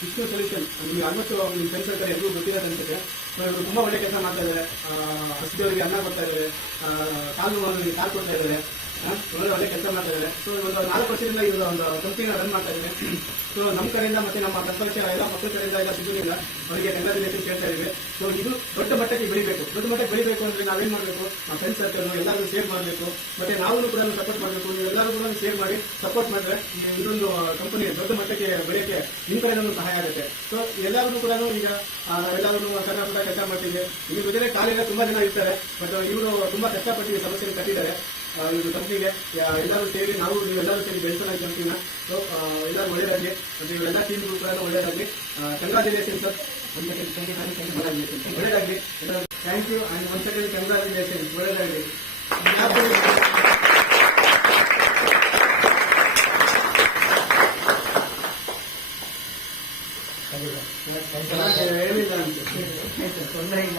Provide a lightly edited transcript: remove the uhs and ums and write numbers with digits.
Vishnu solution ನಿಮಗೆ almost ನಿಮ್ಮ friends circle ಎಲ್ಲರೂ ಗೊತ್ತಿರೋ ಅನ್ಸುತ್ತೆ. ಇವರು ತುಂಬಾ ಒಳ್ಳೆ ಕೆಲಸ ಮಾಡ್ತಾ ಇದ್ದಾರೆ. ಹಸಿದವರಿಗೆ ಅನ್ನ ಕೊಡ್ತಾ ಇದ್ದಾರೆ, ಕಾಲು ಕೊಡ್ತಾ ಇದ್ದಾರೆ, ಒಳ್ಳೆ ಕೆಲಸ ಮಾಡ್ತಾ ಇದ್ದಾರೆ. ಸೊ ಒಂದು 4 ವರ್ಷದಿಂದ ಇವರು ಒಂದು ಕಂಪನಿನ ರನ್ ಮಾಡ್ತಾ ಇದ್ದಾರೆ. ಸೊ ನಮ್ಮ ಕಡೆಯಿಂದ ಮತ್ತೆ ನಮ್ಮ ಪ್ರತಿಪಕ್ಷ ಎಲ್ಲ ಮಕ್ಕಳ ಕಡೆಯಿಂದ ಎಲ್ಲ ಸಿಗೋದಿಲ್ಲ, ಅವರಿಗೆ ಕಂಗ್ರಾಚುಲೇಷನ್ ಕೇಳ್ತಾ ಇದ್ದೀವಿ. ಸೊ ಇದು ದೊಡ್ಡ ಮಟ್ಟಕ್ಕೆ ಬೆಳಿಬೇಕು ಅಂದ್ರೆ ನಾವೇನ್ ಮಾಡಬೇಕು, ನಮ್ಮ ಫ್ರೆಂಡ್ಸ್ ಸರ್ಕಲ್ ಎಲ್ಲರೂ ಶೇರ್ ಮಾಡಬೇಕು, ಮತ್ತೆ ನಾವು ಕೂಡ ಸಪೋರ್ಟ್ ಮಾಡಬೇಕು. ನೀವು ಎಲ್ಲರೂ ಕೂಡ ಶೇರ್ ಮಾಡಿ ಸಪೋರ್ಟ್ ಮಾಡಿದ್ರೆ ಇದೊಂದು ಕಂಪನಿ ದೊಡ್ಡ ಮಟ್ಟಕ್ಕೆ ಬೆಳೆಯಕ್ಕೆ ನಿಮ್ಮ ಕಡೆಯಿಂದ ಸಹಾಯ ಆಗುತ್ತೆ. ಸೊ ಎಲ್ಲರೂ ಕೂಡ ಈಗ ಎಲ್ಲರೂ ಸಣ್ಣ ಪುಟ್ಟ ಕೆಲಸ ಮಾಡ್ತಿದ್ದೆ. ಇವ್ರ ಜೊತೆ ಕಾಲೆಲ್ಲ ತುಂಬಾ ಜನ ಇರ್ತಾರೆ, ಬಟ್ ಇವರು ತುಂಬಾ ಕಷ್ಟಪಟ್ಟು ಸಮಸ್ಯೆ ಕಟ್ಟಿದ್ದಾರೆ. ಇದು ಕಂಪ್ನಿಗೆ ಎಲ್ಲರೂ ಸೇರಿ ನೀವೆಲ್ಲರೂ ಸೇರಿ ಬೆಳೆಸೋಣ ಕಂಪ್ನಿನ. ಸೊ ಎಲ್ಲರೂ ಒಳ್ಳೆಯದಾಗಲಿ, ಮತ್ತು ಇವೆಲ್ಲ ಟೀಮ್ಗಳು ಕೂಡ ಒಳ್ಳೆಯದಾಗಲಿ. ಕಂಗ್ರಾಚುಲೇಷನ್ ಸರ್, ಒಳ್ಳೆಯದಾಗಲಿ. Thank you and one second congratulation, ಒಳ್ಳೆಯದಾಗಲಿ. ಹೇಳಿಲ್ಲ ಅಂತ ತೊಂದರೆ ಇಲ್ಲ.